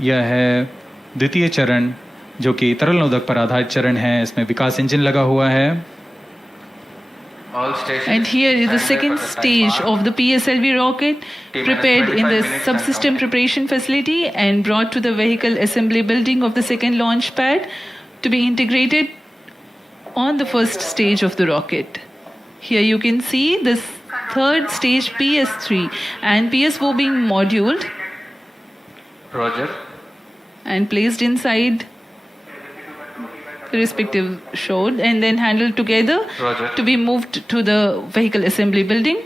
यह है द्वितीय चरण जो कि तरल नोदक पर आधारित चरण है। इसमें विकास इंजन लगा हुआ है। And here is the second stage of the PSLV rocket, prepared in the subsystem preparation facility and brought to the vehicle assembly building of the second launch pad to be integrated on the first stage of the rocket. Here you can see this third stage PS3 and PS4 being moduled and placed inside the respective shroud and then handled together to be moved to the vehicle assembly building.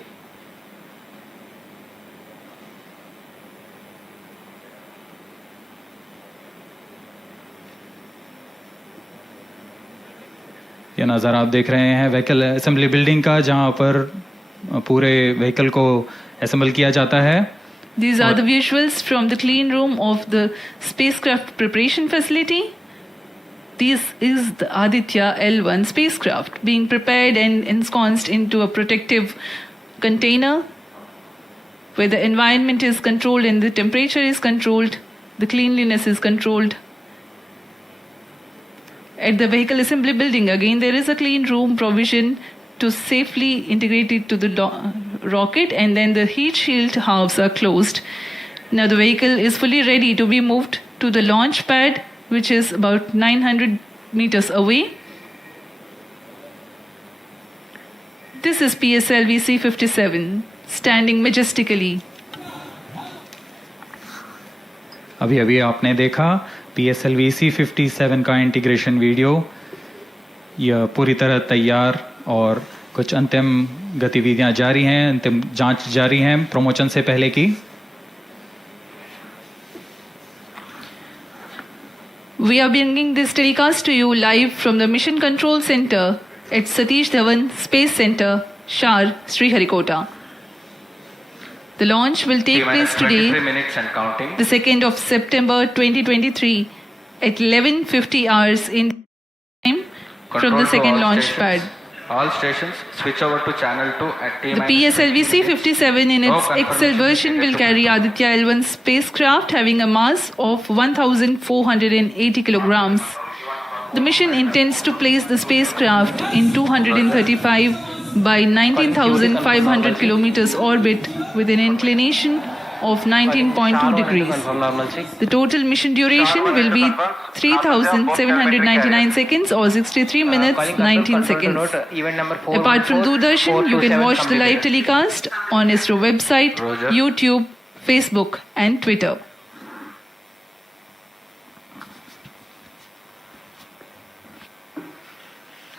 ये नज़ारा आप देख रहे हैं vehicle assembly building का, जहां पर पूरे व्हीकल को असेंबल किया जाता है। These are the visuals from the clean room of the spacecraft preparation facility. This is the Aditya L1 spacecraft being prepared and ensconced into a protective container where the environment is controlled and the temperature is controlled, the cleanliness is controlled. At the vehicle assembly building, again, there is a clean room provision to safely integrate it to the rocket, and then the heat shield halves are closed. Now the vehicle is fully ready to be moved to the launch pad, which is about 900 meters away. This is PSLV C-57 standing majestically. अभी आपने देखा PSLV C-57 का integration video. यह पूरी तरह तैयार और कुछ अंतिम गतिविधियां जारी हैं, अंतिम जांच जारी हैं प्रमोशन से पहले की। We are bringing this telecast to you live from the Mission Control Center at Satish Dhawan Space Center, Shar, Sriharikota. The launch will take place today, the 2nd of September 2023 at 11:50 hours in time from the second launch pad. All stations switch over to channel 2 at T-. The PSLV C-57 in its XL version will carry Aditya L1 spacecraft having a mass of 1,480 kilograms. The mission intends to place the spacecraft in 235 by 19,500 kilometers orbit with an inclination of 19.2 degrees. The total mission duration will be 3,799 seconds or 63 minutes 19 seconds. Apart from Doordarshan, you can watch the live telecast on ISRO website, YouTube, Facebook and Twitter.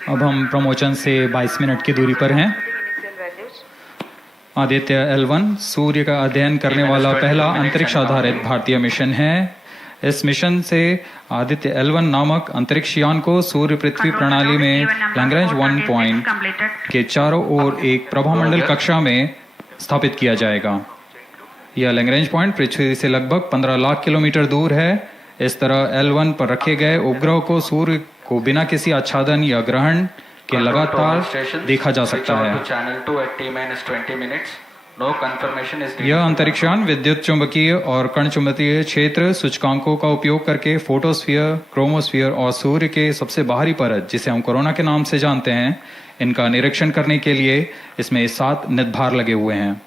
अब हम promotion से 22 minute की दूरी पर हैं। Aditya L1 सूर्य का अध्ययन करने वाला पहला अंतरिक्ष आधारित भारतीय मिशन है। इस मिशन से आदित्य L1 नामक अंतरिक्ष यान को सूर्य पृथ्वी प्रणाली में लैग्रेंज 1 पॉइंट के चारों ओर एक प्रभामंडल कक्षा में स्थापित किया जाएगा। यह लैग्रेंज पॉइंट पृथ्वी से लगभग 15 लाख किलोमीटर दूर है। इस तरह L1 पर रखे गए उपग्रह को सूर्य को बिना किसी आच्छादन या ग्रहण के लगातार देखा जा सकता है। यह अंतरिक्ष यान विद्युत चुंबकीय और कण चुंबकीय क्षेत्र सूचकांकों का उपयोग करके फोटोस्फीयर, क्रोमोस्फीयर और सूर्य के सबसे बाहरी परत, जिसे हम कोरोना के नाम से जानते हैं, इनका निरीक्षण करने के लिए इसमें 7 निदभार लगे हुए हैं।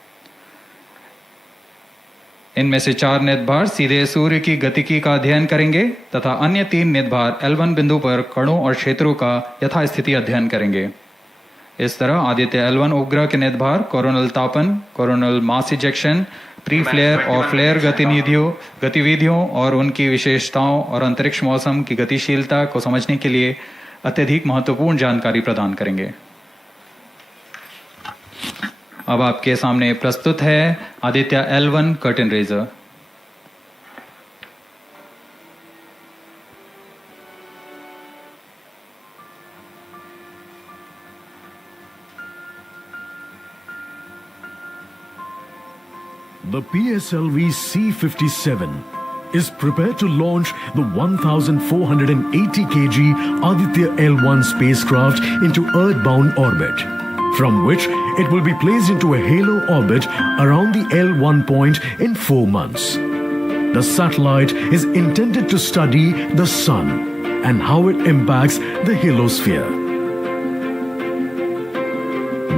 इनमें से 4 निदभार सीधे सूर्य की गतिकी का अध्ययन करेंगे तथा अन्य 3 निदभार L1 बिंदु पर कणों और क्षेत्रों का यथास्थिति अध्ययन करेंगे। इस तरह आदित्य L1 उपग्रह के निदभार कोरोनल तापन, coronal mass ejection, pre flare और फ्लेयर गतिविधियों और उनकी विशेषताओं और अंतरिक्ष मौसम की गतिशीलता को समझने के लिए अत्यधिक महत्वपूर्ण जानकारी प्रदान करेंगे। अब आपके सामने प्रस्तुत है Aditya L1 curtain raiser. The PSLV C-57 is prepared to launch the 1,480 kg Aditya L1 spacecraft into Earth-bound orbit, from which it will be placed into a halo orbit around the L1 point in 4 months. The satellite is intended to study the sun and how it impacts the heliosphere.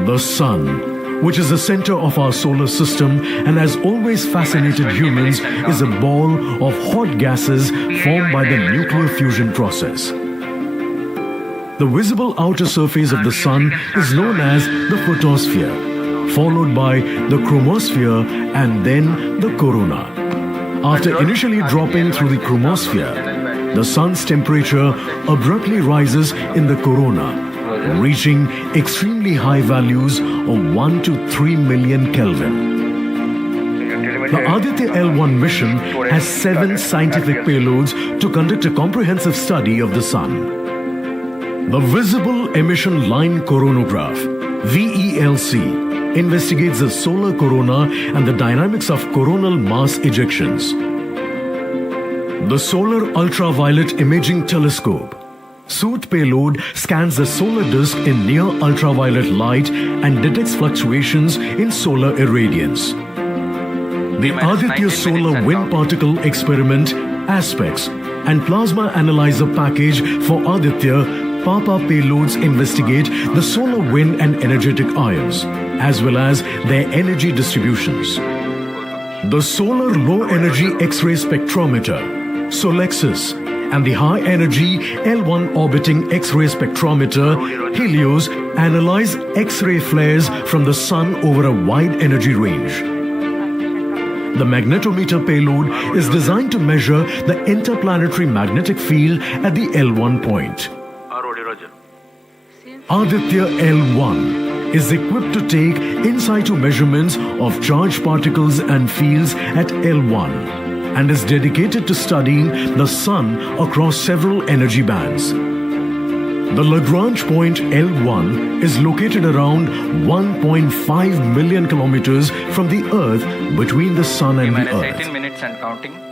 The sun, which is the center of our solar system and has always fascinated humans, is a ball of hot gases formed by the nuclear fusion process. The visible outer surface of the sun is known as the photosphere, followed by the chromosphere and then the corona. After initially dropping through the chromosphere, the sun's temperature abruptly rises in the corona, reaching extremely high values of 1 to 3 million Kelvin. The Aditya L1 mission has 7 scientific payloads to conduct a comprehensive study of the sun. The Visible Emission Line Coronagraph, VELC, investigates the solar corona and the dynamics of coronal mass ejections. The Solar Ultraviolet Imaging Telescope, SOOT payload, scans the solar disk in near ultraviolet light and detects fluctuations in solar irradiance. The Aditya Solar Wind Particle Experiment, ASPEX, and Plasma Analyzer Package for Aditya PAPA payloads investigate the solar wind and energetic ions, as well as their energy distributions. The Solar Low Energy X-ray Spectrometer, SOLEXIS, and the High Energy L1 Orbiting X-ray Spectrometer, HELIOS, analyze X-ray flares from the sun over a wide energy range. The magnetometer payload is designed to measure the interplanetary magnetic field at the L1 point. Aditya L1 is equipped to take in situ measurements of charged particles and fields at L1 and is dedicated to studying the sun across several energy bands. The Lagrange point L1 is located around 1.5 million kilometers from the Earth, between the sun and the Earth. 18 minutes and counting.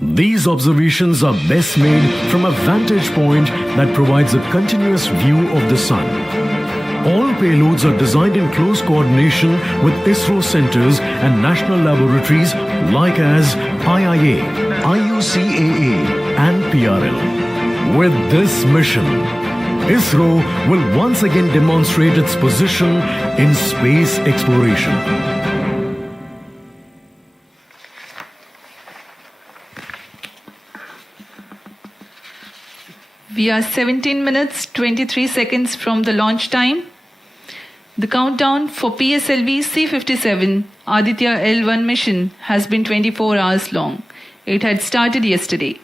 These observations are best made from a vantage point that provides a continuous view of the sun. All payloads are designed in close coordination with ISRO centers and national laboratories like as IIA, IUCAA, and PRL. With this mission, ISRO will once again demonstrate its position in space exploration. We are 17 minutes 23 seconds from the launch time. The countdown for PSLV C-57 Aditya L1 mission has been 24 hours long. It had started yesterday.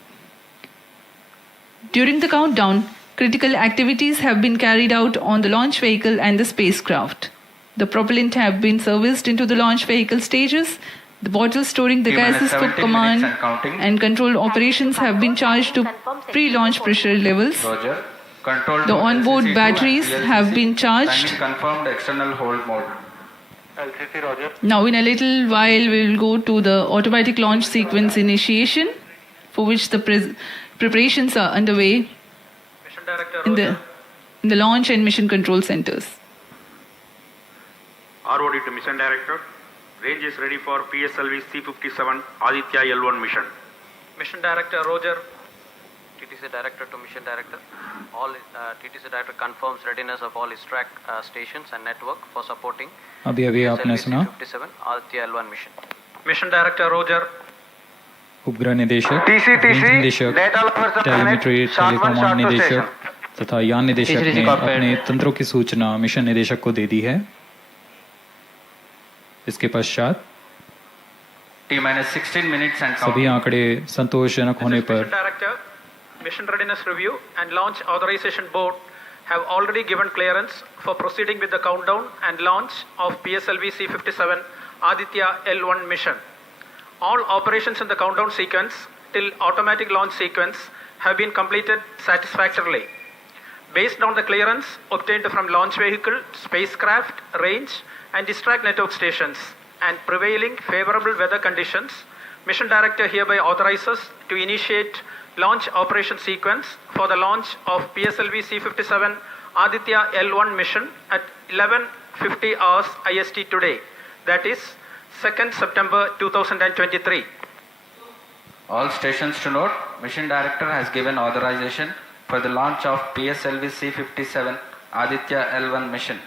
During the countdown, critical activities have been carried out on the launch vehicle and the spacecraft. The propellant have been serviced into the launch vehicle stages. The bottles storing the gases for command and control operations have been charged to pre-launch pressure levels. Roger. Control The onboard batteries have been charged. Confirmed external hold mode. LCC Roger. Now in a little while we will go to the automatic launch sequence initiation, for which the preparations are underway Mission Director in Roger. the launch and mission control centers. ROD to Mission Director. Range is ready for PSLV C-57 Aditya L1 mission. Mission Director Roger. TTC Director to Mission Director. All TTC Director confirms readiness of all his track stations and network for supporting अभी आपने सुना C-57 Aditya L1 mission. Mission Director Roger. उपग्रह निदेशक, range निदेशक, telemetry टेलीकमांड निदेशक तथा यान निदेशक ने अपने तंत्रों की सूचना मिशन निदेशक को दे दी है। इसके पश्चात T-16 minutes and सभी counting. आंकड़े संतोषजनक होने Mission पर Director, Mission Readiness Review and Launch Authorization Board have already given clearance for proceeding with the countdown and launch of PSLV C-57 Aditya L1 mission. All operations in the countdown sequence till automatic launch sequence have been completed satisfactorily. Based on the clearance obtained from launch vehicle, spacecraft, range, and distract network stations, and prevailing favorable weather conditions, Mission Director hereby authorizes to initiate launch operation sequence for the launch of PSLV C-57 Aditya L1 mission at 11:50 hours IST today, that is 2nd September 2023. All stations to note, Mission Director has given authorization for the launch of PSLV C-57 Aditya L1 mission.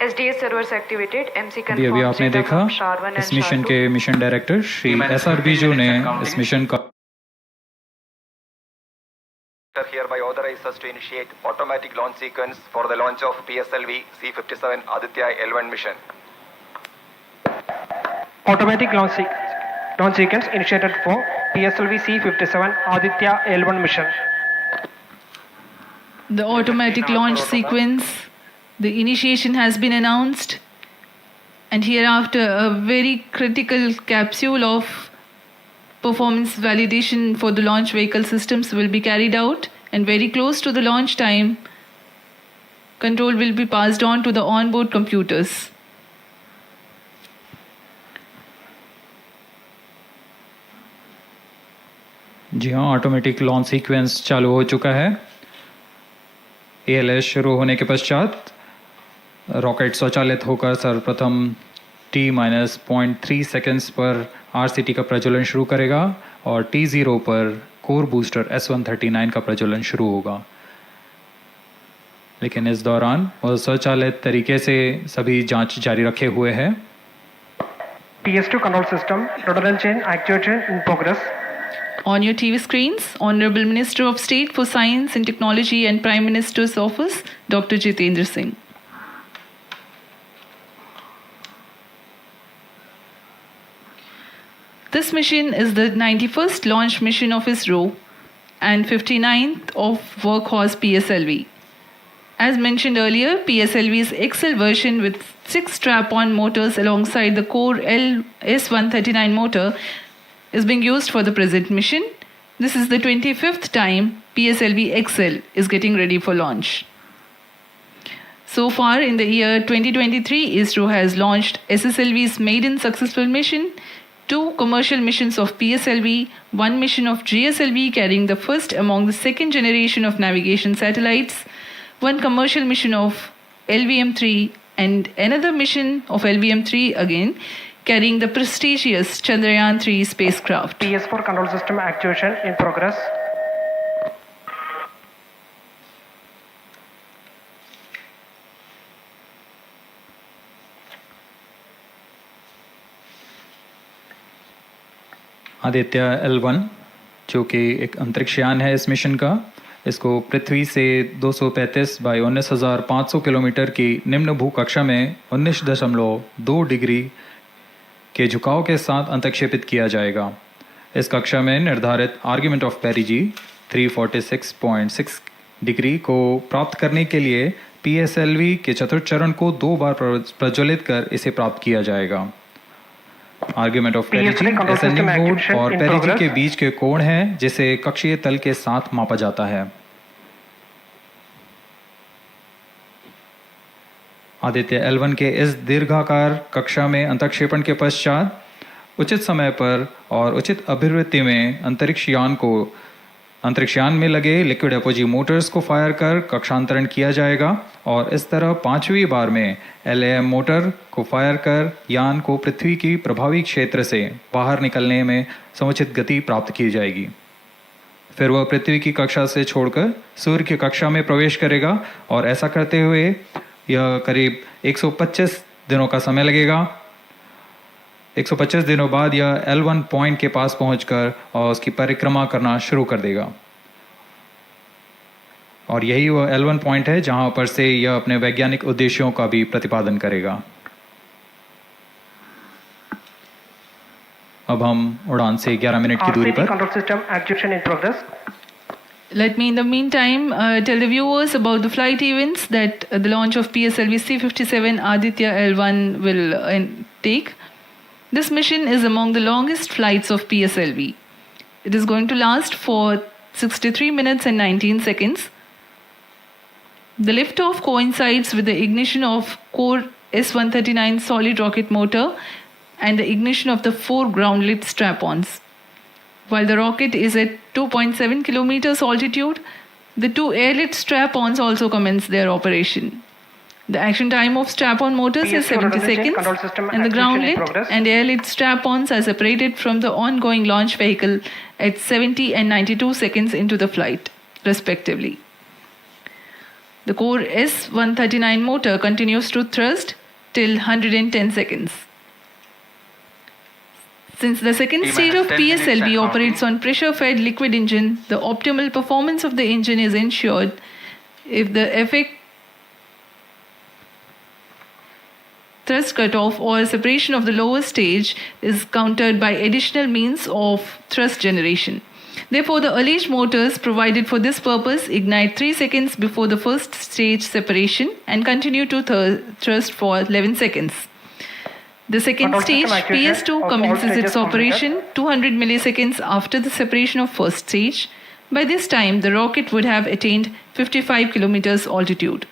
SDS servers activated. MC अभी confirms आपने data देखा from SHAR-1 इस and mission SHAR-2. के mission director Shri SR Biju ने इस mission का hereby authorize us to initiate automatic launch sequence for the launch of PSLV C-57 Aditya L1 mission. Automatic launch sequence initiated for PSLV C-57 Aditya L1 mission. The automatic launch sequence, the initiation has been announced, and hereafter a very critical capsule of performance validation for the launch vehicle systems will be carried out, and very close to the launch time, control will be passed on to the onboard computers. जी हाँ, automatic launch sequence चालू हो चुका है। ALS शुरू होने के पश्चात rocket स्वचालित होकर सर्वप्रथम T-0.3 सेकेंड्स पर RCT का प्रज्वलन शुरू करेगा और T0 पर कोर बूस्टर S139 का प्रज्वलन शुरू होगा। लेकिन इस दौरान वह स्वचालित तरीके से सभी जांच जारी रखे हुए है। PS2 control system, rudder chain actuation in progress. On your TV screens, Honorable Minister of State for Science and Technology and Prime Minister's Office, Dr. Jitendra Singh. This mission is the 91st launch mission of ISRO and 59th of Workhorse PSLV. As mentioned earlier, PSLV's XL version with 6 strap-on motors alongside the core S139 motor is being used for the present mission. This is the 25th time PSLV XL is getting ready for launch. So far in the year 2023, ISRO has launched SSLV's maiden successful mission, 2 commercial missions of PSLV, 1 mission of GSLV carrying the first among the second generation of navigation satellites, 1 commercial mission of LVM-3 and another mission of LVM-3 again, carrying the prestigious Chandrayaan-3 spacecraft. PS4 control system actuation in progress. Aditya L1 जो कि एक अंतरिक्ष यान है इस mission का, इसको पृथ्वी से 235 बाई 19,500 किलोमीटर की निम्न भूकक्षा में 19.2 डिग्री के झुकाव के साथ अंतक्षेपित किया जाएगा। इस कक्षा में निर्धारित आर्ग्यूमेंट ऑफ पेरिजी 346.6 डिग्री को प्राप्त करने के लिए PSLV के चतुर्थ चरण को 2 बार प्रज्वलित कर इसे प्राप्त किया जाएगा। आर्ग्यूमेंट ऑफ पेरिजी असेंडिंग मोड और पेरिजी के बीच के कोण है जिसे कक्षीय तल के साथ मापा जाता है। आदित्य L1 के इस दीर्घाकार कक्षा में अंतक्षेपण के पश्चात उचित समय पर और उचित अभिवृत्ति में अंतरिक्ष यान में लगे लिक्विड एपोजी मोटर्स को फायर कर कक्षांतरण किया जाएगा और इस तरह 5वीं बार में LAM मोटर को फायर कर यान को पृथ्वी की प्रभावी क्षेत्र से बाहर निकलने में समुचित गति प्राप्त की जाएगी। फिर वह पृथ्वी की कक्षा से छोड़कर सूर्य की कक्षा में प्रवेश करेगा और ऐसा करते हुए यह करीब 125 दिनों का समय लगेगा। 125 दिनों बाद यह L1 पॉइंट के पास पहुंचकर और उसकी परिक्रमा करना शुरू कर देगा और यही वह L1 पॉइंट है जहां पर से यह अपने वैज्ञानिक उद्देश्यों का भी प्रतिपादन करेगा। अब हम उड़ान से 11 मिनट की दूरी पर control system activation in progress. Let me in the meantime tell the viewers about the flight events that the launch of PSLV C-57 Aditya L1 will take. This mission is among the longest flights of PSLV. It is going to last for 63 minutes and 19 seconds. The liftoff coincides with the ignition of core S139 solid rocket motor and the ignition of the 4 ground-lit strap-ons. While the rocket is at 2.7 kilometers altitude, the 2 airlit strap-ons also commence their operation. The action time of strap-on motors is 70 seconds, and the ground lit and air lit strap-ons are separated from the ongoing launch vehicle at 70 and 92 seconds into the flight, respectively. The core S139 motor continues to thrust till 110 seconds. Since the second stage of PSLV operates on pressure-fed liquid engine, the optimal performance of the engine is ensured if the effect thrust cutoff or separation of the lower stage is countered by additional means of thrust generation. Therefore, the alleged motors provided for this purpose ignite 3 seconds before the first stage separation and continue to thrust for 11 seconds. The second stage, PS2, commences its operation 200 milliseconds after the separation of first stage. By this time, the rocket would have attained 55 kilometers altitude.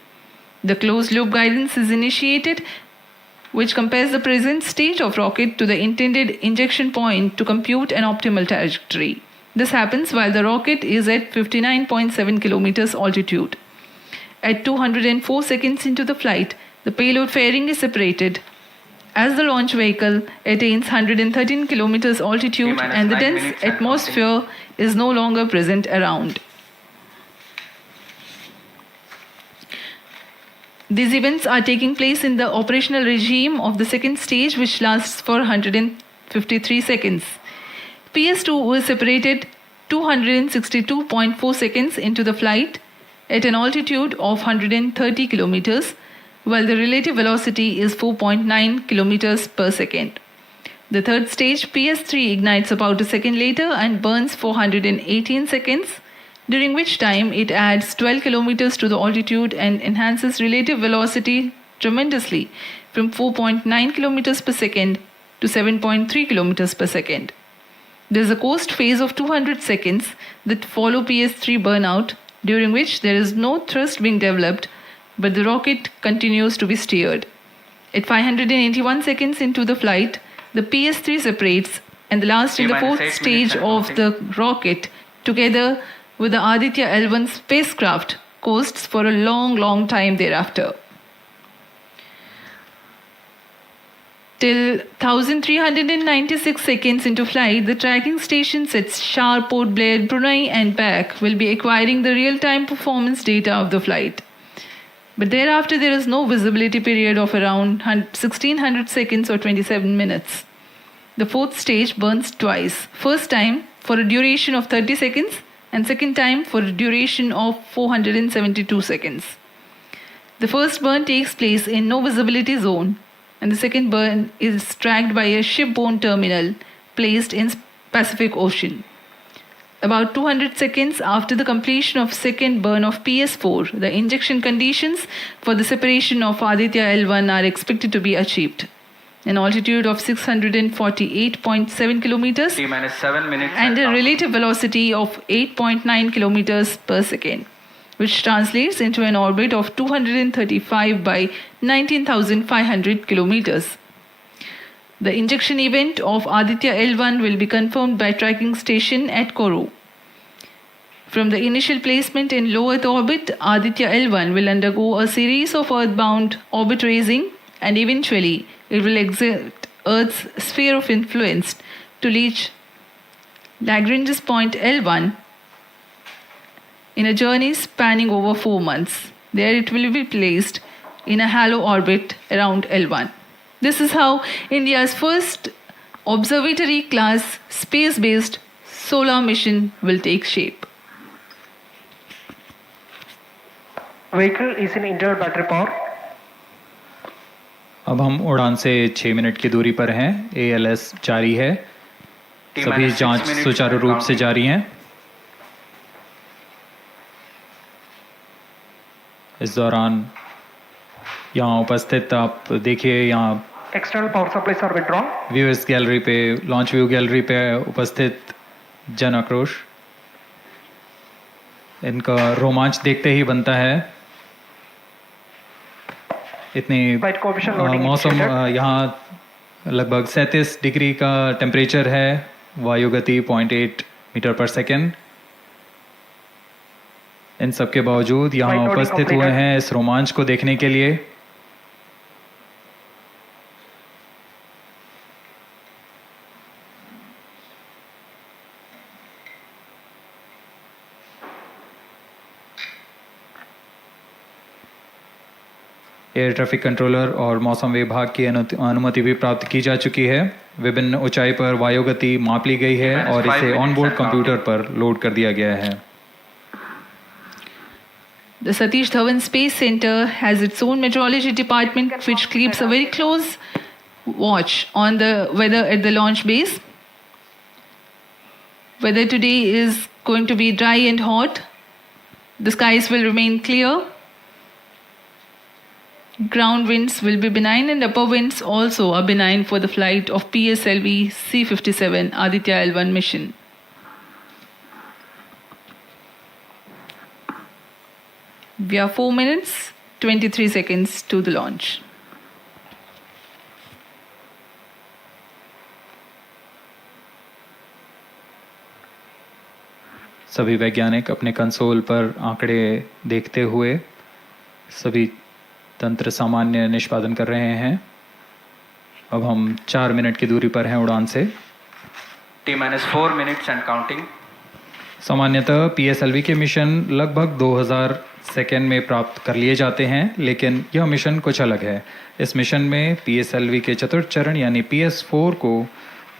The closed-loop guidance is initiated, which compares the present state of rocket to the intended injection point to compute an optimal trajectory. This happens while the rocket is at 59.7 kilometers altitude. At 204 seconds into the flight, the payload fairing is separated as the launch vehicle attains 113 kilometers altitude and the dense atmosphere is no longer present around. These events are taking place in the operational regime of the second stage, which lasts for 153 seconds. PS2 was separated 262.4 seconds into the flight at an altitude of 130 kilometers, while the relative velocity is 4.9 kilometers per second. The third stage, PS3, ignites about a second later and burns for 118 seconds, during which time it adds 12 kilometers to the altitude and enhances relative velocity tremendously from 4.9 kilometers per second to 7.3 kilometers per second. There is a coast phase of 200 seconds that follow PS3 burnout, during which there is no thrust being developed, but the rocket continues to be steered. At 581 seconds into the flight, the PS3 separates, and the last in the fourth stage of the rocket, together with the Aditya L1 spacecraft, coasts for a long time thereafter. Till 1396 seconds into flight, the tracking stations at Shar, Port Blair, Brunei and back will be acquiring the real-time performance data of the flight. But thereafter there is no visibility period of around 1600 seconds or 27 minutes. The fourth stage burns twice. First time for a duration of 30 seconds and second time for a duration of 472 seconds. The first burn takes place in no visibility zone, and the second burn is tracked by a shipborne terminal placed in Pacific Ocean. About 200 seconds after the completion of second burn of PS4, the injection conditions for the separation of Aditya L1 are expected to be achieved. An altitude of 648.7 kilometers and a relative velocity of 8.9 kilometers per second, which translates into an orbit of 235 by 19,500 kilometers. The injection event of Aditya L1 will be confirmed by tracking station at Kourou. From the initial placement in low Earth orbit, Aditya L1 will undergo a series of earthbound orbit raising, and eventually it will exit Earth's sphere of influence to reach Lagrange's point L1 in a journey spanning over 4 months. There it will be placed in a halo orbit around L1. This is how India's first observatory class space-based solar mission will take shape. Vehicle is in internal battery power. अब हम उड़ान से 6 minute की दूरी पर हैं। ALS जारी है, सभी जांच सुचारू रूप से जारी हैं। इस दौरान यहाँ उपस्थित आप देखिए, यहाँ External power supplies are withdrawn. Viewers gallery पे, लॉन्च व्यू गैलरी पे उपस्थित जन आक्रोश, इनका रोमांच देखते ही बनता है। इतनी मौसम यहाँ लगभग 37 डिग्री का टेम्परेचर है, वायु गति 0.8 मीटर पर सेकेंड। इन सब के बावजूद यहाँ उपस्थित हुए हैं इस रोमांच को देखने के लिए। एयर ट्रैफिक कंट्रोलर और मौसम विभाग की अनुमति भी प्राप्त की जा चुकी है। विभिन्न ऊंचाई पर वायुगति माप ली गई है और इसे ऑनबोर्ड कंप्यूटर पर लोड कर दिया गया है। The Satish Dhawan Space Center has its own meteorology department which keeps a very close watch on the weather at the launch base. Weather today is going to be dry and hot. The skies will remain clear. Ground winds will be benign and upper winds also are benign for the flight of PSLV C-57 Aditya L1 mission. We are 4 minutes, 23 seconds to the launch. सभी वैज्ञानिक अपने console पर आंकड़े देखते हुए सभी तंत्र सामान्य निष्पादन कर रहे हैं। अब हम 4 मिनट की दूरी पर हैं उड़ान से। T-4 minutes and counting. सामान्यतः PSLV के मिशन लगभग 2000 सेकेंड में प्राप्त कर लिए जाते हैं, लेकिन यह मिशन कुछ अलग है। इस मिशन में PSLV के चतुर्थ चरण यानी PS4 को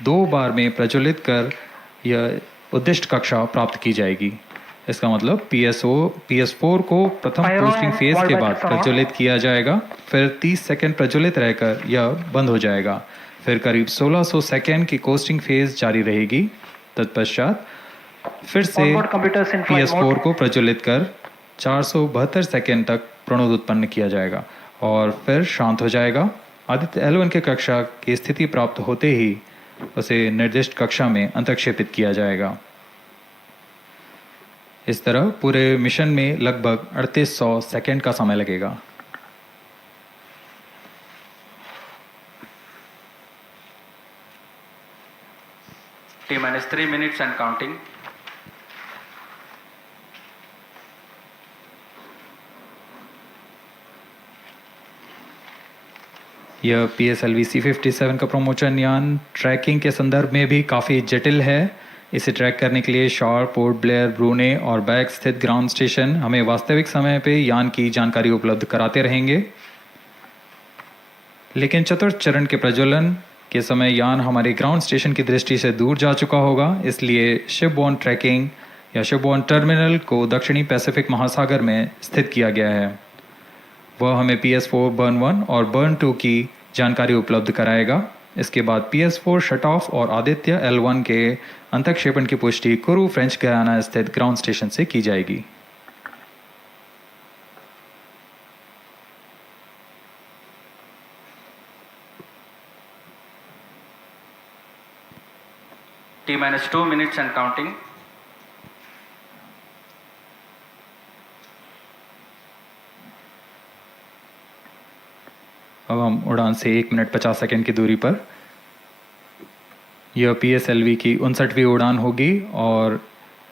2 बार में प्रज्वलित कर यह उद्दिष्ट कक्षा प्राप्त की जाएगी। इसका मतलब PS4 को प्रथम कोस्टिंग फेज के बाद प्रज्वलित किया जाएगा, फिर 30 सेकेंड प्रज्वलित रहकर यह बंद हो जाएगा, फिर करीब 1600 सेकेंड की कोस्टिंग फेज जारी रहेगी। तत्पश्चात फिर से PS4 को प्रज्वलित कर 472 सेकेंड तक प्रणोद उत्पन्न किया जाएगा और फिर शांत हो जाएगा। आदित्य L1 के कक्षा की स्थिति प्राप्त होते ही उसे निर्दिष्ट कक्षा में अंतक्षेपित किया जाएगा। इस तरह पूरे मिशन में लगभग 3800 सेकेंड का समय लगेगा। T-3 minutes and counting. यह PSLV C-57 का प्रमोशन यान ट्रैकिंग के संदर्भ में भी काफ़ी जटिल है। इसे ट्रैक करने के लिए शॉर, पोर्ट ब्लेयर, ब्रूने और बैग स्थित ग्राउंड स्टेशन हमें वास्तविक समय पे यान की जानकारी उपलब्ध कराते रहेंगे। लेकिन चतुर्थ चरण के प्रज्वलन के समय यान हमारे ग्राउंड स्टेशन की दृष्टि से दूर जा चुका होगा, इसलिए शिपबोर्न ट्रैकिंग या शिपबोर्न टर्मिनल को दक्षिणी पैसिफिक महासागर में स्थित किया गया है। वह हमें PS4 बर्न 1 और बर्न 2 की जानकारी उपलब्ध कराएगा। इसके बाद PS4 शट ऑफ और आदित्य L1 के अंतक्षेपण की पुष्टि कुरु फ्रेंच गयाना स्थित ग्राउंड स्टेशन से की जाएगी। T-2 minutes and counting. अब हम उड़ान से 1 मिनट 50 सेकेंड की दूरी पर। यह PSLV की 59वीं उड़ान होगी और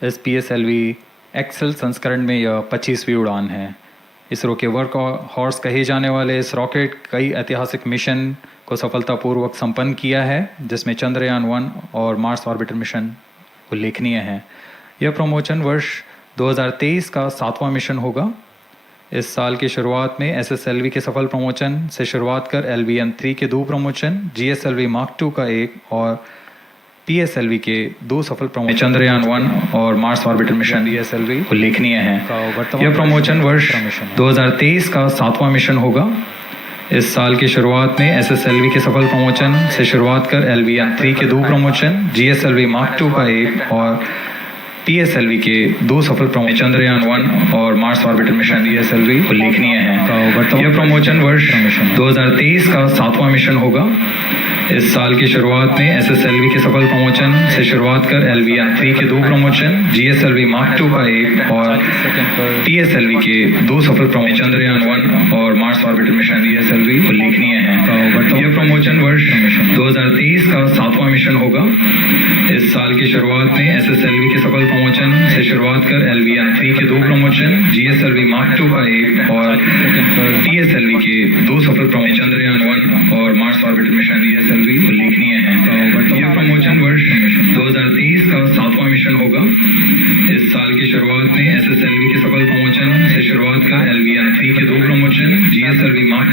इस PSLV एक्सेल संस्करण में यह 25वीं उड़ान है। इसरो के वर्क हॉर्स कहे जाने वाले इस रॉकेट कई ऐतिहासिक मिशन को सफलतापूर्वक संपन्न किया है, जिसमें चंद्रयान 1 और मार्स ऑर्बिटर मिशन उल्लेखनीय हैं। यह प्रमोशन वर्ष 2023 का 7वां मिशन होगा। इस साल की शुरुआत में SSLV के सफल प्रमोशन से शुरुआत कर LVM-3 के 2 प्रमोशन, GSLV Mark II का 1 और PSLV के 2 सफल प्रमोशन, चंद्रयान 1 और मार्स ऑर्बिटर मिशन DSLV उल्लेखनीय है। यह प्रमोशन वर्ष 2023 का 7वां मिशन होगा। इस साल की शुरुआत में SSLV के सफल प्रमोशन से शुरुआत कर LVM-3 के 2 प्रमोशन, GSLV Mark II का 1 और PSLV के 2 सफल प्रमोशन, चंद्रयान 1 और मार्स ऑर्बिटर मिशन DSLV उल्लेखनीय है। यह प्रमोशन वर्ष 2023 का 7वां मिशन होगा। इस साल की शुरुआत में SSLV के सफल प्रमोशन से शुरुआत कर LVM-3 के 2 प्रमोशन, GSLV Mark II का 1 और PSLV के 2 सफल प्रमोशन, चंद्रयान 1 और मार्स ऑर्बिटर मिशन DSLV उल्लेखनीय है। यह प्रमोशन वर्ष 2023 का 7वां मिशन होगा। इस साल की शुरुआत में SSLV के सफल प्रमोशन से शुरुआत कर LVM-3 के 2 प्रमोशन, GSLV Mark II का 1 और PSLV के 2 सफल प्रमोशन, चंद्रयान 1 और मार्स ऑर्बिटर मिशन DSLV उल्लेखनीय है। यह प्रमोशन वर्ष 2023 का 7वां मिशन होगा। इस साल की शुरुआत में SSLV के सफल प्रमोशन से शुरुआत कर LVM-3 के 2 promotion, GSLV Mark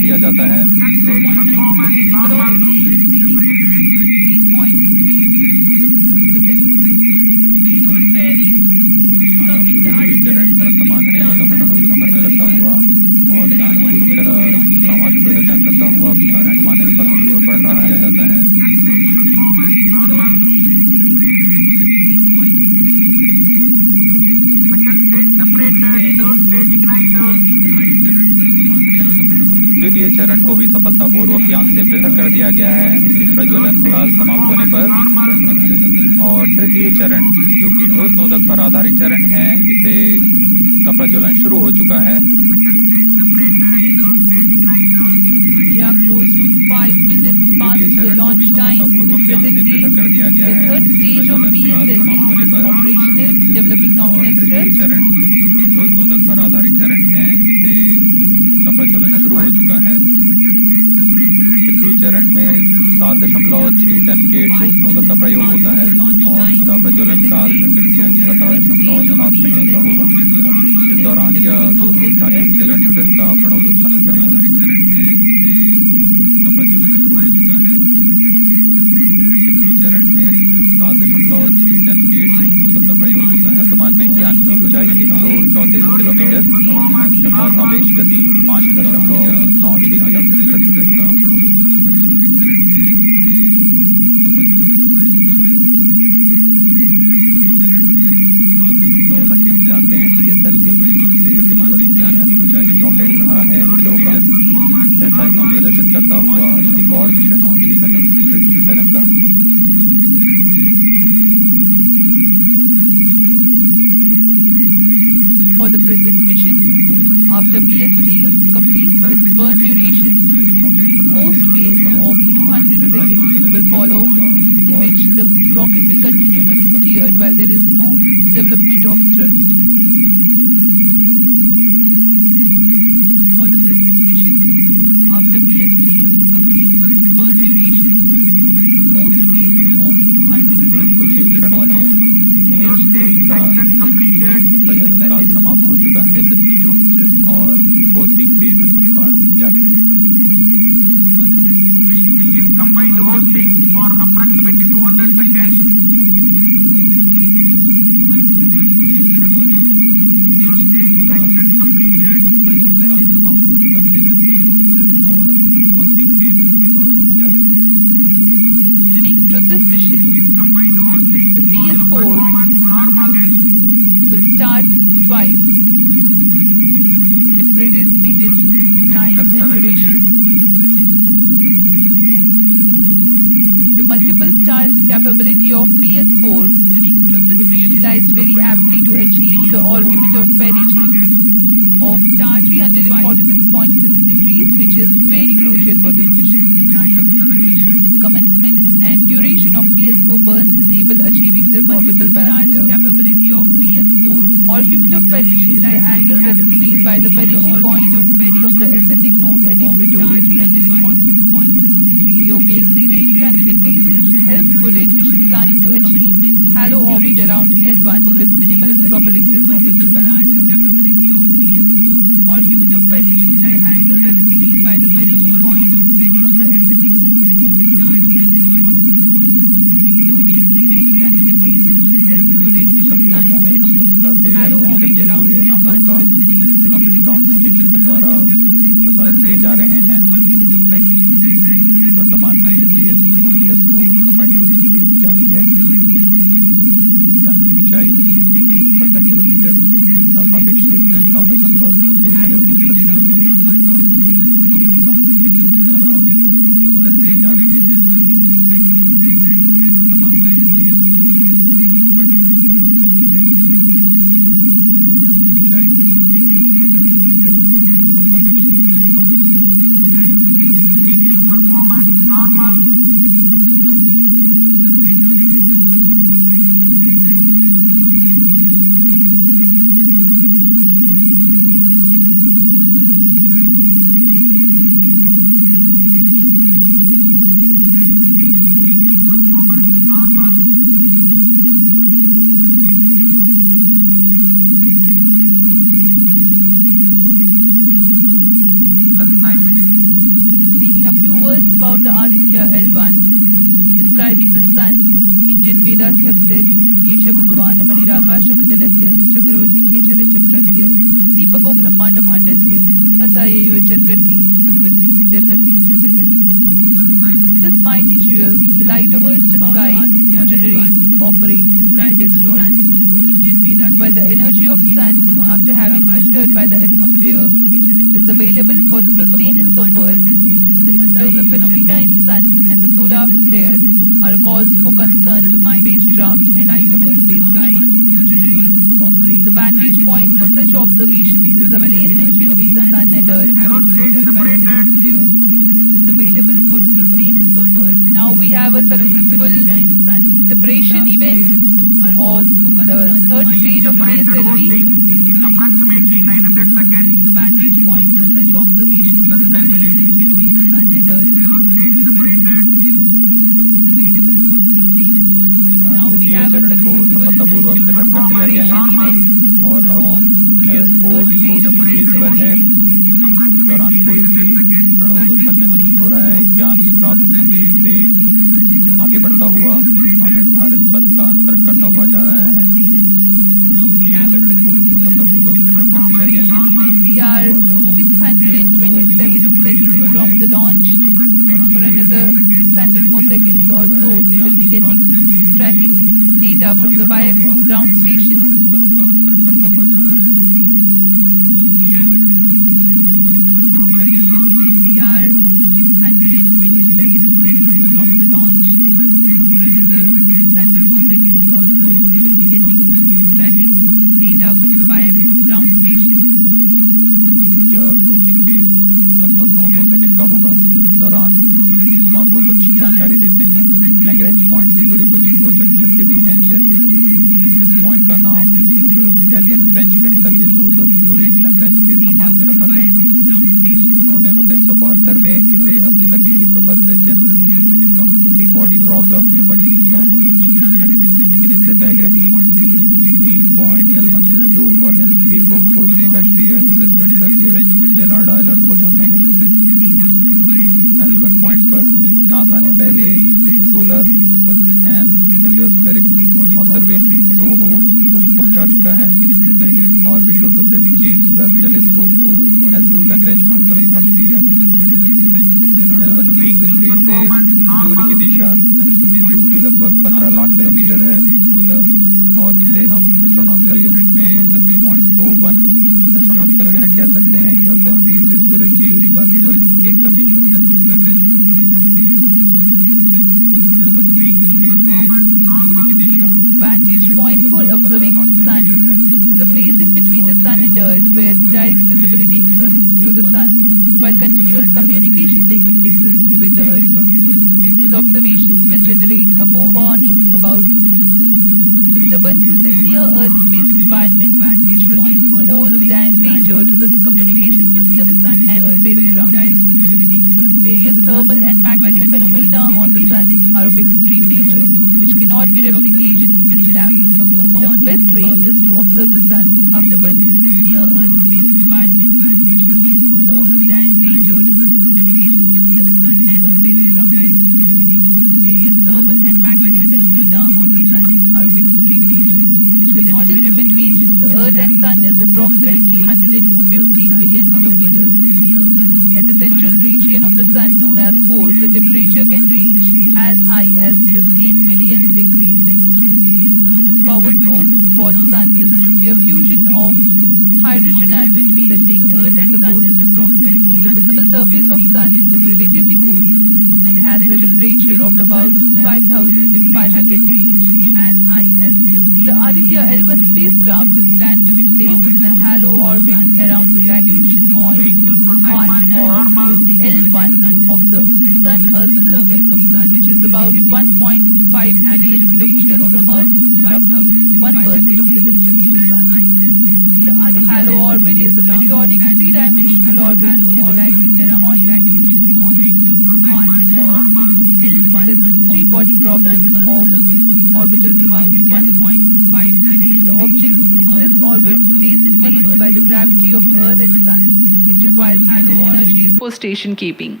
station keeping.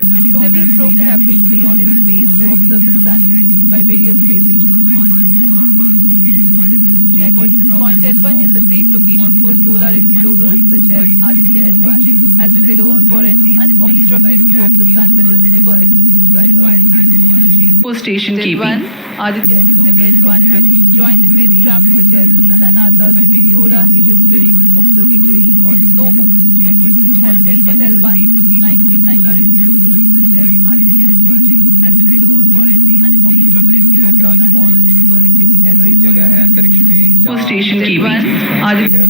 Several probes have been placed in space to observe the sun by various space agencies. This point L1 is a great location for solar explorers such as Aditya L1, as it allows for an unobstructed view of the sun that is never eclipsed by Earth. For station keeping, Aditya L1 will join spacecraft such as ESA NASA's Solar Heliospheric Observatory or SOHO, which has been at L1 since 1996. Lagrange point एक ऐसी जगह है अंतरिक्ष में जहाँ station की है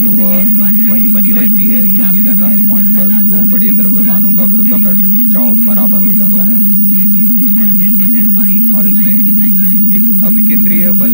तो वह वहीं बनी रहती है, क्योंकि लैग्रांज पॉइंट पर दो बड़े द्रव्यमानों का गुरुत्वाकर्षण खिंचाव बराबर हो जाता है और इसमें एक अभिकेंद्रीय बल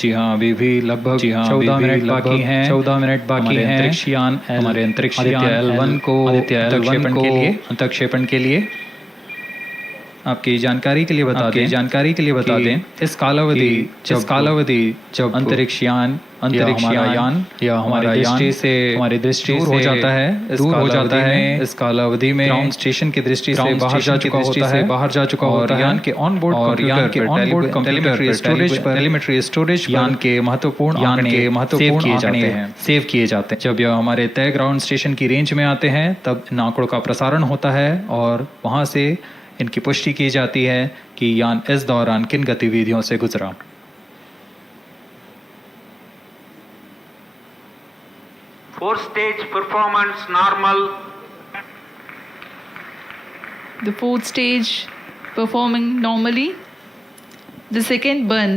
जी हाँ, अभी भी लगभग 14 मिनट बाकी हैं। 14 मिनट बाकी हैं अंतरिक्षयान हमारे अंतरिक्षयान L1 को अंतरिक्षेपण के लिए। आपकी जानकारी के लिए बता दें इस कालावधि जब अंतरिक्षयान या हमारी दृष्टि से दूर हो जाता है इस कालावधि में ग्राउंड स्टेशन की दृष्टि से बाहर जा चुका होता है यान के ऑनबोर्ड टेलीमेट्री स्टोरेज यान के महत्वपूर्ण आंकड़े सेव किए जाते हैं। जब यह हमारे तय ग्राउंड स्टेशन की रेंज में आते हैं तब इन आंकड़ों का प्रसारण होता है और वहां से इनकी पुष्टि की जाती है कि यान इस दौरान किन गतिविधियों से गुजरा। Fourth stage performance normal. The fourth stage performing normally. The second burn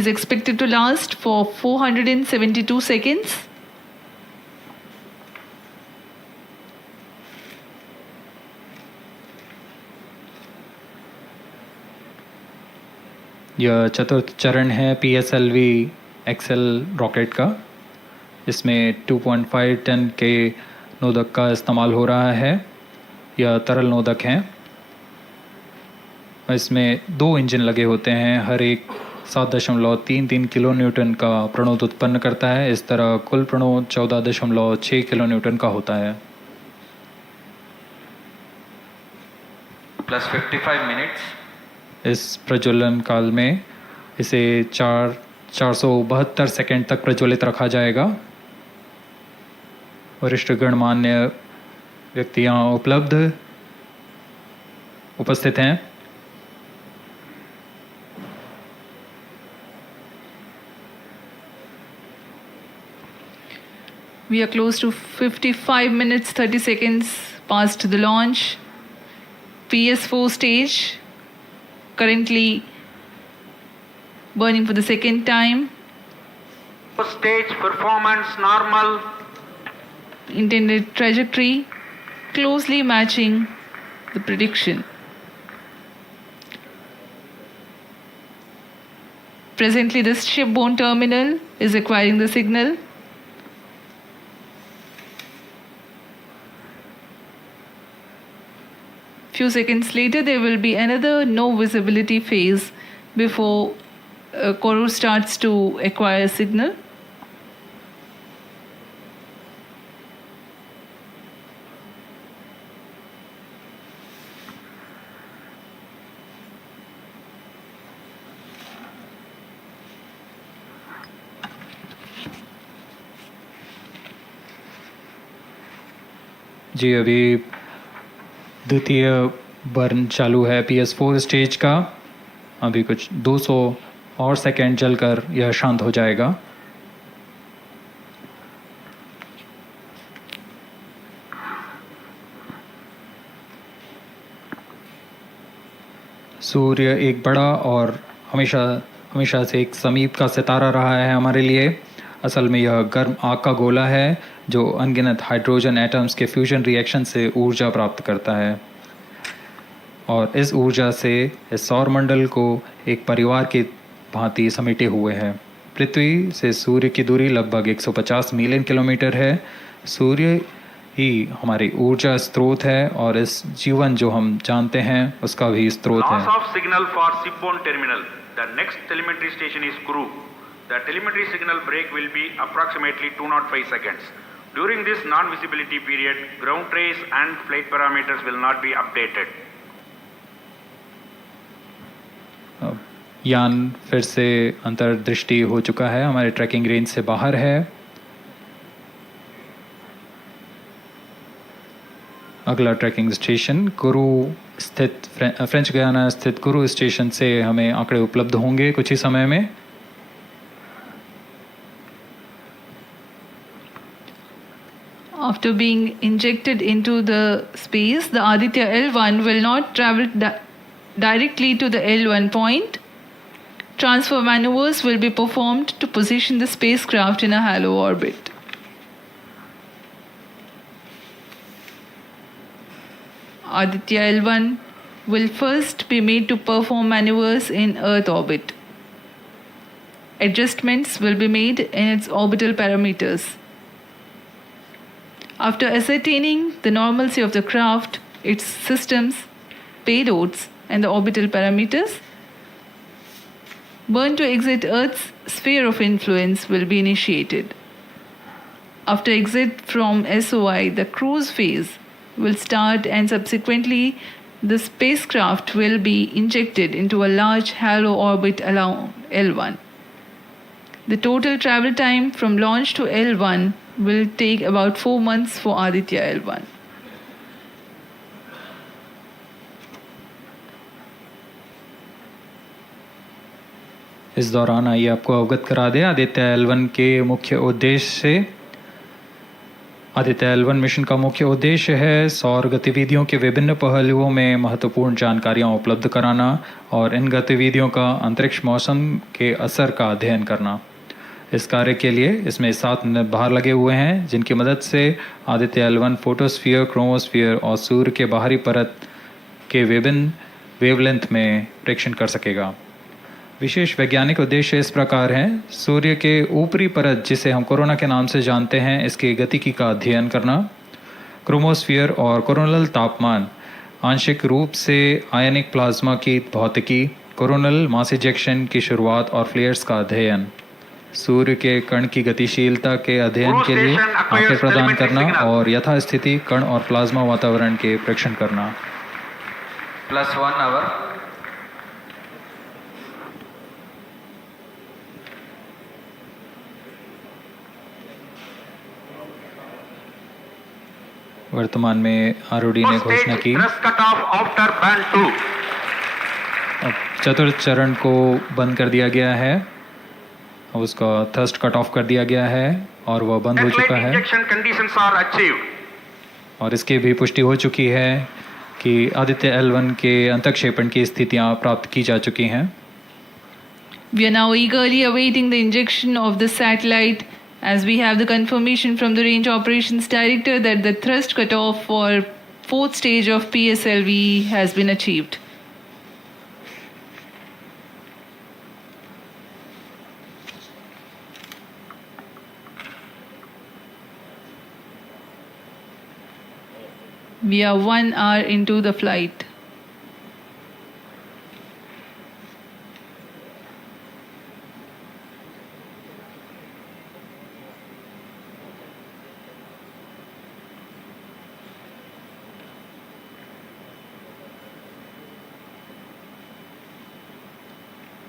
is expected to last for 472 seconds. यह चतुर्थ चरण है PSLV XL रॉकेट का। इसमें 2.5 टन के नोदक का इस्तेमाल हो रहा है। यह तरल नोदक हैं। इसमें 2 इंजन लगे होते हैं, हर एक 7.33 किलो न्यूटन का प्रणोद उत्पन्न करता है। इस तरह कुल प्रणोद 14.6 किलो न्यूटन का होता है। Plus 55 minutes. इस प्रज्वलन काल में इसे 472 सेकंड तक प्रज्वलित रखा जाएगा। वरिष्ठ गणमान्य व्यक्तियां उपस्थित हैं। We are close to 55 minutes 30 seconds past the launch. PS4 stage currently burning for the second time. First stage performance normal. Intended trajectory closely matching the prediction. Presently, this shipborne terminal is acquiring the signal. Few seconds later, there will be another no visibility phase before Koru starts to acquire signal. जी अभी द्वितीय burn चालू है PS4 stage का। अभी कुछ 200 और second जलकर यह शांत हो जाएगा। सूर्य एक बड़ा और हमेशा से एक समीप का सितारा रहा है हमारे लिए। असल में यह गर्म आग का गोला है जो अनगिनत हाइड्रोजन एटम्स के फ्यूजन रिएक्शन से ऊर्जा प्राप्त करता है और इस ऊर्जा से इस सौरमंडल को एक परिवार की भांति समेटे हुए है। पृथ्वी से सूर्य की दूरी लगभग 150 मिलियन किलोमीटर है। सूर्य ही हमारी ऊर्जा स्रोत है और इस जीवन जो हम जानते हैं उसका भी स्रोत है। Loss of signal for shipborne terminal. The next telemetry station is Kuru. The telemetry signal break will be approximately 205 seconds. During this non-visibility period, ground trace and flight parameters will not be updated. यान फिर से अंतर्दृष्टि हो चुका है, हमारे trekking range से बाहर है। अगला ट्रैकिंग स्टेशन कुरु स्थित फ्रेंच गयाना स्थित कुरु स्टेशन से हमें आंकड़े उपलब्ध होंगे कुछ ही समय में। After being injected into the space, the Aditya L1 will not travel directly to the L1 point. Transfer maneuvers will be performed to position the spacecraft in a halo orbit. Aditya L1 will first be made to perform maneuvers in Earth orbit. adjustments will be made in its orbital parameters. After ascertaining the normalcy of the craft, its systems, payloads, and the orbital parameters, burn to exit Earth's sphere of influence will be initiated. After exit from SOI, the cruise phase will start, and subsequently the spacecraft will be injected into a large halo orbit along L1. The total travel time from launch to L1 will take about 4 months for Aditya L1. इस दौरान आइए आपको अवगत करा दें Aditya L1 के मुख्य उद्देश्य से। आदित्य L1 मिशन का मुख्य उद्देश्य है सौर गतिविधियों के विभिन्न पहलुओं में महत्वपूर्ण जानकारियां उपलब्ध कराना और इन गतिविधियों का अंतरिक्ष मौसम के असर का अध्ययन करना। इस कार्य के लिए इसमें 7 भार लगे हुए हैं, जिनकी मदद से आदित्य L1 फोटोस्फीयर, क्रोमोस्फीयर और सूर्य के बाहरी परत के विभिन्न वेवलेंथ में प्रेक्षण कर सकेगा। विशेष वैज्ञानिक उद्देश्य इस प्रकार हैं: सूर्य के ऊपरी परत, जिसे हम कोरोना के नाम से जानते हैं, इसकी गतिकी का अध्ययन करना, क्रोमोस्फीयर और कोरोनल तापमान, आंशिक रूप से आयनिक प्लाज्मा की भौतिकी, कोरोनल मास इजेक्शन की शुरुआत और फ्लेयर्स का अध्ययन, सूर्य के कण की गतिशीलता के अध्ययन के लिए आंखें प्रदान करना और यथास्थिति कण और प्लाज्मा वातावरण के प्रेक्षण करना। +1 hour. वर्तमान में आरओडी ने घोषणा की अब चतुर्थ चरण को बंद कर दिया गया है, उसका थ्रस्ट कट ऑफ कर दिया गया है और वह बंद हो चुका है। और इसकी भी पुष्टि हो चुकी है कि आदित्य L1 के अंतक्षेपण की स्थितियां प्राप्त की जा चुकी हैं। We are now eagerly awaiting the injection of the satellite, as we have the confirmation from the Range Operations Director that the thrust cutoff for 4th stage of PSLV has been achieved. We are 1 hour into the flight.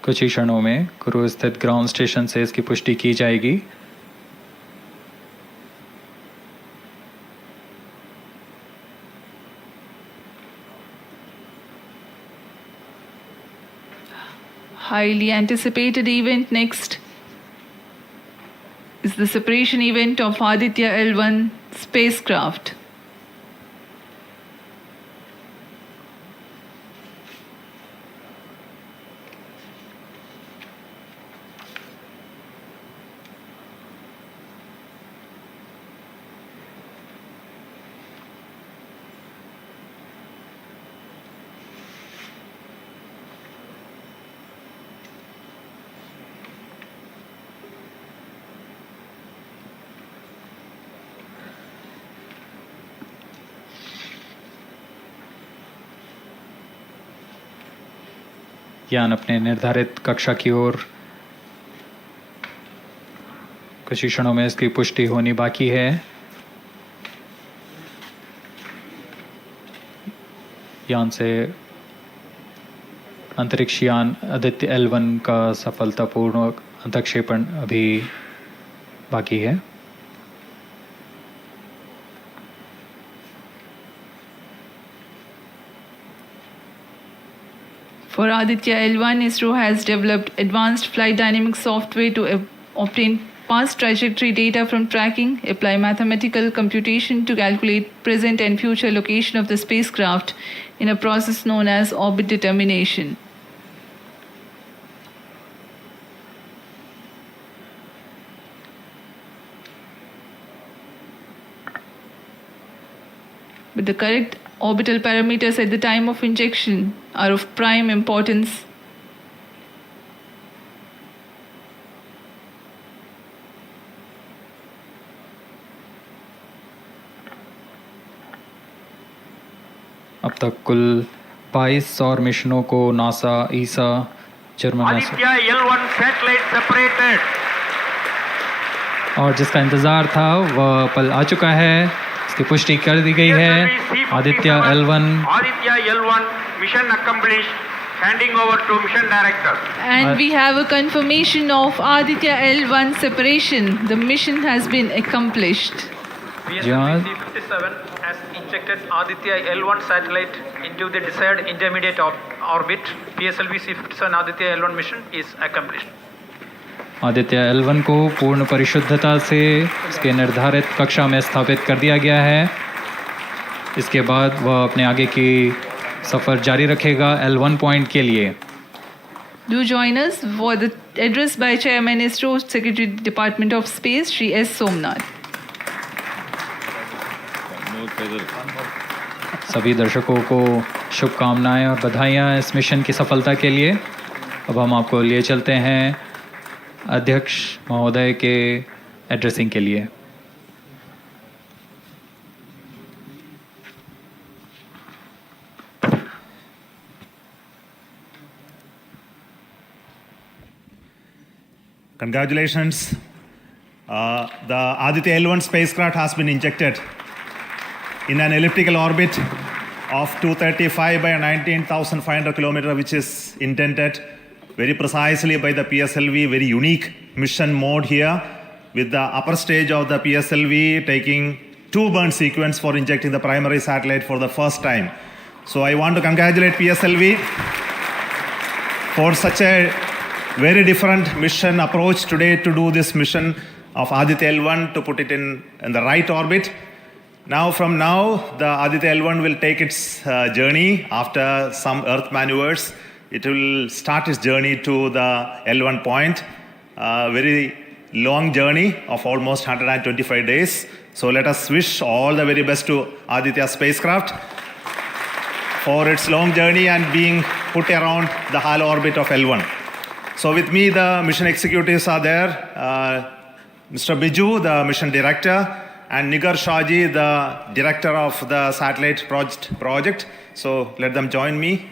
कुछ ही क्षणों में cruise स्थित ground station से इसकी पुष्टि की जाएगी। Highly anticipated event next is the separation event of Aditya L1 spacecraft. यान अपने निर्धारित कक्षा की ओर कुछ ही क्षणों में इसकी पुष्टि होनी बाकी है। यान से अंतरिक्ष यान आदित्य L1 का सफलतापूर्ण अंतक्षेपण अभी बाकी है। For Aditya L1, ISRO has developed advanced flight dynamic software to obtain past trajectory data from tracking, apply mathematical computation to calculate present and future location of the spacecraft in a process known as orbit determination. But the correct orbital parameters at the time of injection are of prime importance. अब तक कुल 22 सौर मिशनों को NASA, ईसा, German Aditya L1 satellite separated. और जिसका इंतजार था वह पल आ चुका है, इसकी पुष्टि कर दी गई है। Aditya L1 Aditya L1 mission accomplished. Handing over to mission director. And we have a confirmation of Aditya L1 separation. The mission has been accomplished. PSLV C-57 has injected Aditya L1 satellite into the desired intermediate orbit. PSLV C-57 Aditya L1 mission is accomplished. Aditya L1 को पूर्ण परिशुद्धता से उसके निर्धारित कक्षा में स्थापित कर दिया गया है। इसके बाद वह अपने आगे की सफ़र जारी रखेगा L1 पॉइंट के लिए। Do join us for the address by Chairman ISRO Secretary Department of Space, Shri S. Somnath. सभी दर्शकों को शुभकामनाएं और बधाइयाँ इस मिशन की सफलता के लिए। अब हम आपको लिए चलते हैं अध्यक्ष महोदय के एड्रेसिंग के लिए। Congratulations. The Aditya L1 spacecraft has been injected in an elliptical orbit of 235 by 19,500 kilometers, which is intended very precisely by the PSLV, very unique mission mode here, with the upper stage of the PSLV taking 2 burn sequence for injecting the primary satellite for the first time. So I want to congratulate PSLV for such a very different mission approach today to do this mission of Aditya L1 to put it in the right orbit. Now, from now, the Aditya L1 will take its journey after some Earth maneuvers. It will start its journey to the L1 point, a very long journey of almost 125 days. So let us wish all the very best to Aditya spacecraft for its long journey and being put around the halo orbit of L1. So with me, the mission executives are there. Mr. Biju, the mission director, and Nigar Shahji, the director of the satellite project. So let them join me.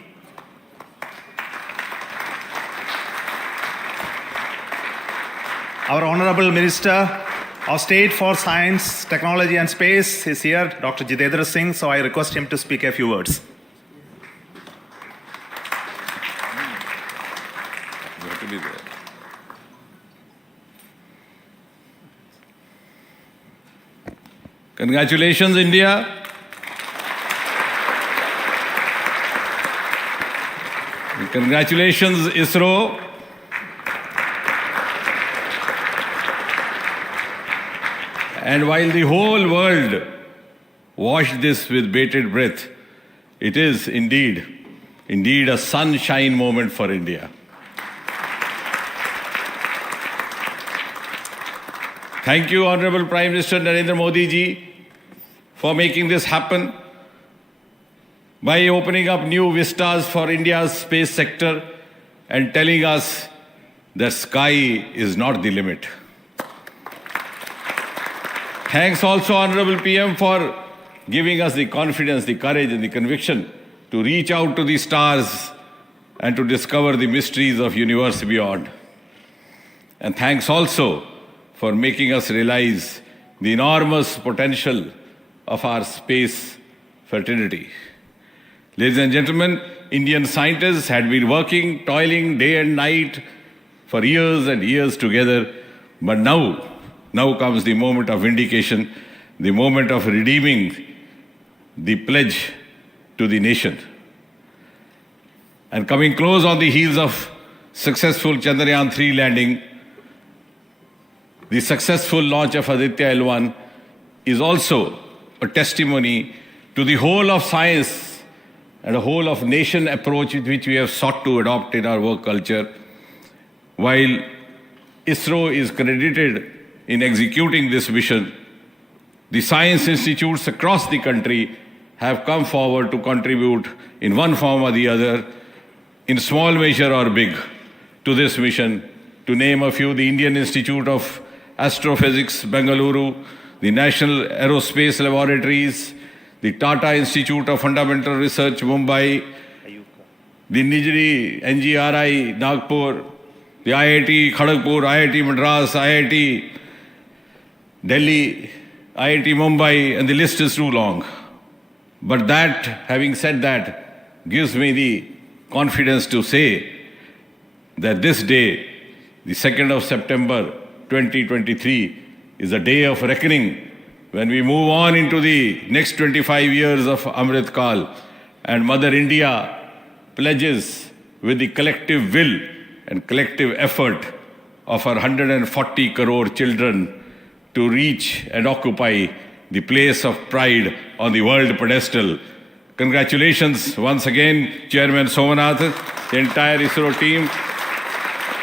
Our Honorable Minister of State for Science, Technology and Space is here, Dr. Jitendra Singh. So I request him to speak a few words. Congratulations, India. Congratulations, ISRO. And while the whole world watched this with bated breath, it is indeed a sunshine moment for India. Thank you, Honorable Prime Minister Narendra Modi ji, for making this happen by opening up new vistas for India's space sector and telling us that sky is not the limit. Thanks also, Honorable PM, for giving us the confidence, the courage and the conviction to reach out to the stars and to discover the mysteries of universe beyond. And thanks also for making us realize the enormous potential of our space fraternity. Ladies and gentlemen, Indian scientists had been working, toiling day and night for years and years together, but now comes the moment of vindication, the moment of redeeming the pledge to the nation. And coming close on the heels of successful Chandrayaan-3 landing, the successful launch of Aditya L1 is also a testimony to the whole of science and a whole of nation approach which we have sought to adopt in our work culture. While ISRO is credited in executing this mission, the science institutes across the country have come forward to contribute in one form or the other, in small measure or big, to this mission. To name a few, the Indian Institute of Astrophysics, Bengaluru, the National Aerospace Laboratories, the Tata Institute of Fundamental Research, Mumbai, the Nijri NGRI, Nagpur, the IIT Kharagpur, IIT Madras, IIT Delhi, IIT Mumbai, and the list is too long. But that, having said that, gives me the confidence to say that this day, the 2nd of September 2023, is a day of reckoning when we move on into the next 25 years of Amrit Kal, and Mother India pledges with the collective will and collective effort of our 140 crore children to reach and occupy the place of pride on the world pedestal. Congratulations once again, Chairman Somanath, the entire ISRO team,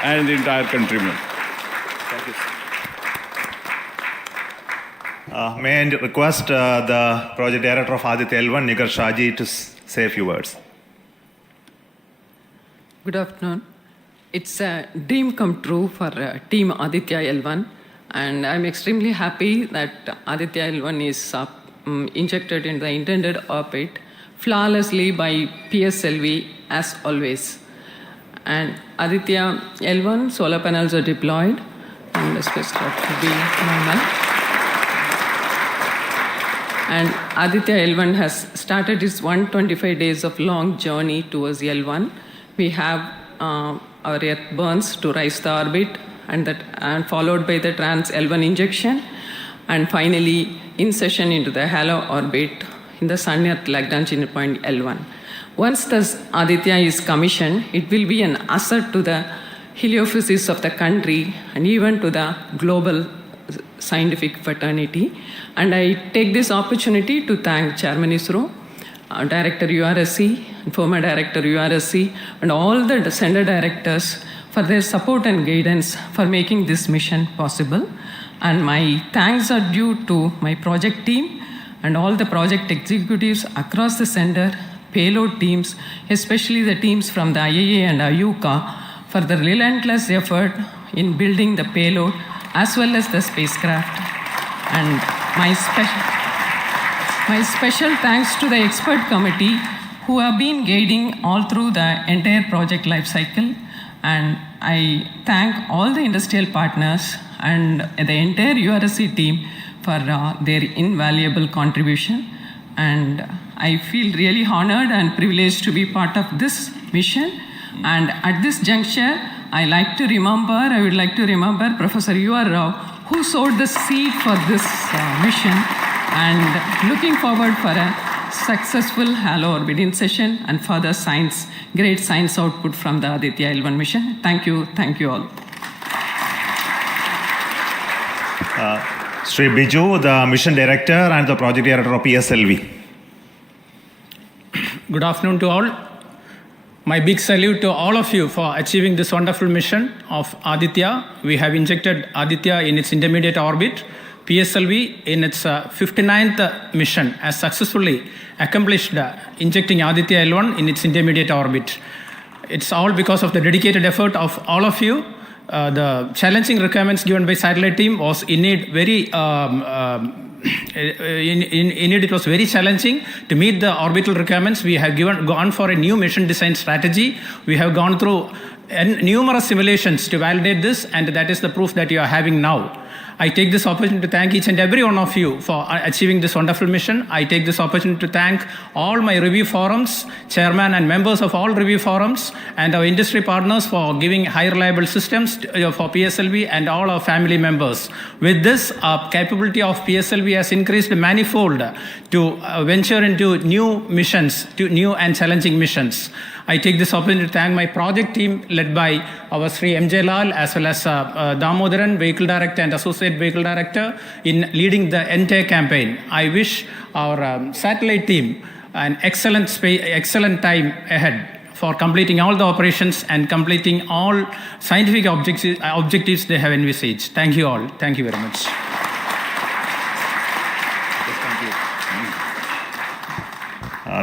and the entire countrymen. Thank you. May I request the Project Director of Aditya L1, Nigar Shaji, to say a few words. Good afternoon. It's a dream come true for Team Aditya L1, and I'm extremely happy that Aditya L1 is injected in the intended orbit flawlessly by PSLV as always. And Aditya L1 solar panels are deployed, and the spacecraft will be normal. And Aditya L1 has started its 125 days of long journey towards L1. We have our Earth burns to rise the orbit, and followed by the trans L1 injection, and finally insertion into the halo orbit in the Sun-Earth Lagrange point L1. Once this Aditya is commissioned, it will be an asset to the heliophysics of the country and even to the global scientific fraternity. And I take this opportunity to thank Chairman ISRO, Director URSC, former Director URSC, and all the Center Directors for their support and guidance for making this mission possible. And my thanks are due to my project team and all the project executives across the center, payload teams, especially the teams from the IAA and IUCA, for the relentless effort in building the payload as well as the spacecraft. And my special thanks to the expert committee who have been guiding all through the entire project life cycle. And I thank all the industrial partners and the entire URSC team for their invaluable contribution. And I feel really honored and privileged to be part of this mission. And at this juncture, I would like to remember Professor U.R. Rao, who sowed the seed for this mission, and looking forward for a successful halo orbit insertion and further great science output from the Aditya L1 mission. Thank you all. Sri Biju, the Mission Director and the Project Director of PSLV. Good afternoon to all. My big salute to all of you for achieving this wonderful mission of Aditya. We have injected Aditya in its intermediate orbit. PSLV in its 59th mission has successfully accomplished injecting Aditya L1 in its intermediate orbit. It's all because of the dedicated effort of all of you. The challenging requirements given by satellite team was indeed very it was very challenging to meet the orbital requirements. We have gone for a new mission design strategy. We have gone through numerous simulations to validate this, and that is the proof that you are having now. I take this opportunity to thank each and every one of you for achieving this wonderful mission. I take this opportunity to thank all my review forums, chairman and members of all review forums, and our industry partners for giving high reliable systems for PSLV, and all our family members. With this, our capability of PSLV has increased manifold to venture into new missions, to new and challenging missions. I take this opportunity to thank my project team led by our Sri MJ Lal as well as Damodaran, Vehicle Director and Associate Vehicle Director, in leading the entire campaign. I wish our satellite team an excellent time ahead for completing all the operations and completing all scientific objectives they have envisaged. Thank you all. Thank you very much.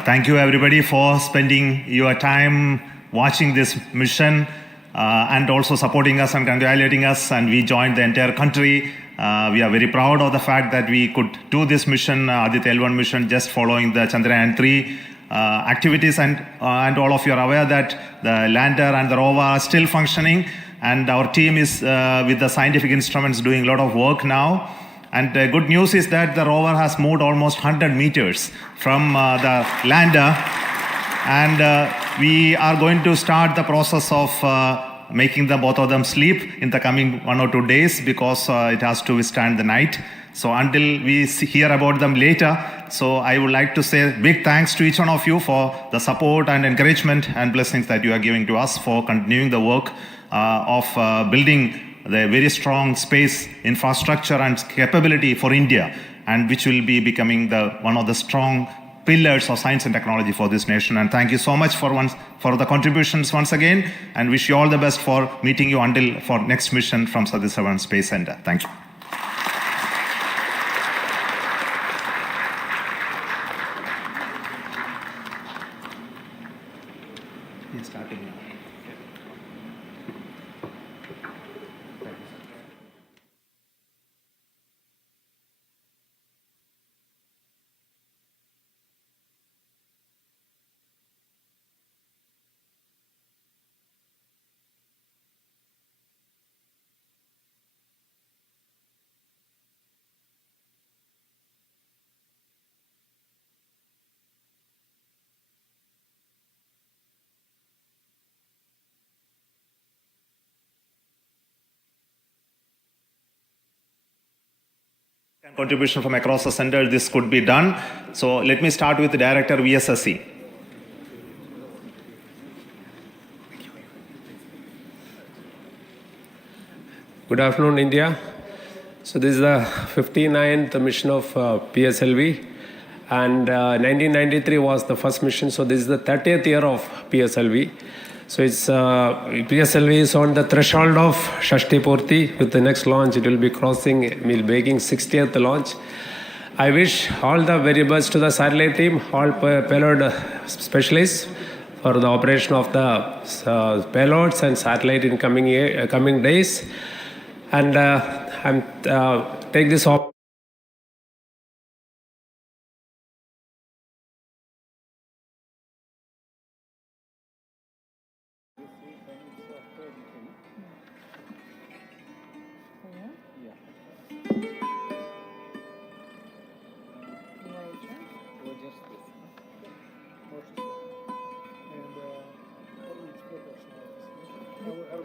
Thank you everybody for spending your time watching this mission and also supporting us and congratulating us, and we joined the entire country We are very proud of the fact that we could do this mission, Aditya L1 mission, just following the Chandrayaan 3 activities, and all of you are aware that the lander and the rover are still functioning, and our team is with the scientific instruments doing a lot of work now. And the good news is that the rover has moved almost 100 meters from the lander, and we are going to start the process of making both of them sleep in the coming 1 or 2 days, because it has to withstand the night. So until we hear about them later, so I would like to say big thanks to each one of you for the support and encouragement and blessings that you are giving to us for continuing the work of building the very strong space infrastructure and capability for India, and which will be becoming one of the strong pillars of science and technology for this nation. And thank you so much for the contributions once again, and wish you all the best for meeting you for next mission from Satish Dhawan Space Center. Thank you. Contribution from across the center, this could be done. So let me start with the Director VSSC. Good afternoon, India. So this is the 59th mission of PSLV, and 1993 was the first mission. So this is the 30th year of PSLV. So it's PSLV is on the threshold of Shashti Purti. With the next launch, it will be making 60th launch. I wish all the very best to the satellite team, all payload specialists for the operation of the payloads and satellite in coming days. And I'm take this opportunity.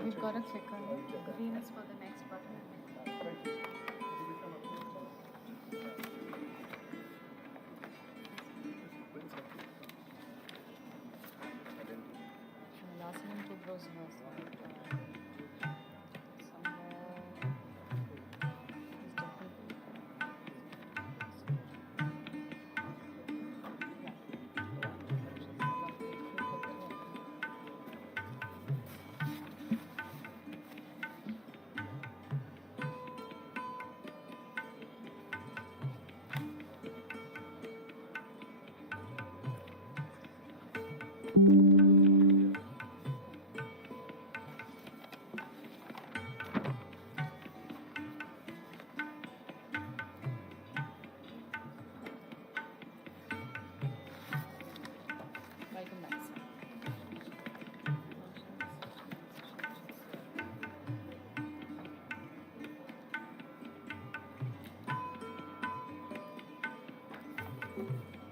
We've got to click on green is for the next button. The last one to those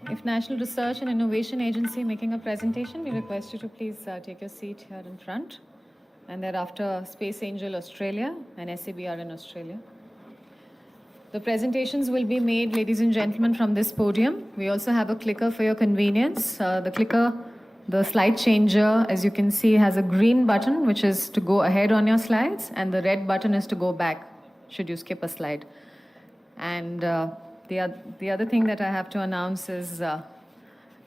If National Research and Innovation Agency making a presentation, we request you to please take your seat here in front. And thereafter, Space Angel Australia and SABR in Australia. The presentations will be made, ladies and gentlemen, from this podium. We also have a clicker for your convenience. The clicker, the slide changer, as you can see, has a green button, which is to go ahead on your slides, and the red button is to go back, should you skip a slide. And the other thing that I have to announce is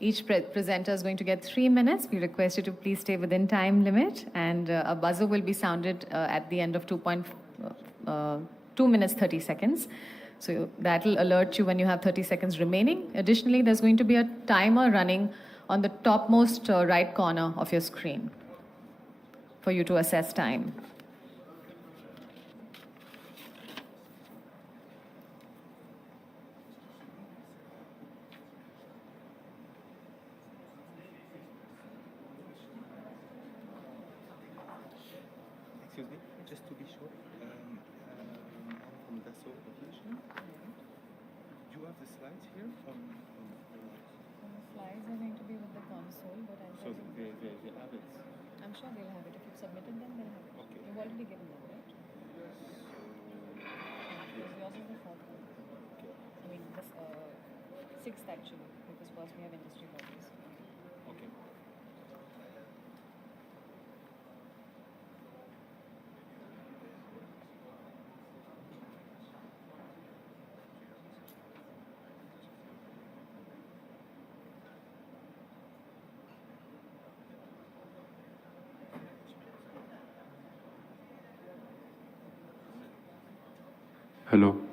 each presenter is going to get 3 minutes. We request you to please stay within time limit, and a buzzer will be sounded at the end of 2 minutes 30 seconds. So that will alert you when you have 30 seconds remaining. Additionally, there's going to be a timer running on the topmost right corner of your screen for you to assess time. slides here? The slides are going to be with the console, but I'll So they have it. I'm sure they'll have it. If you've submitted them, they'll have it. Okay. You've already given them, right? Because yours is the fourth one. Okay. I mean, the sixth actually, because first we have industry bodies. Okay. Hello.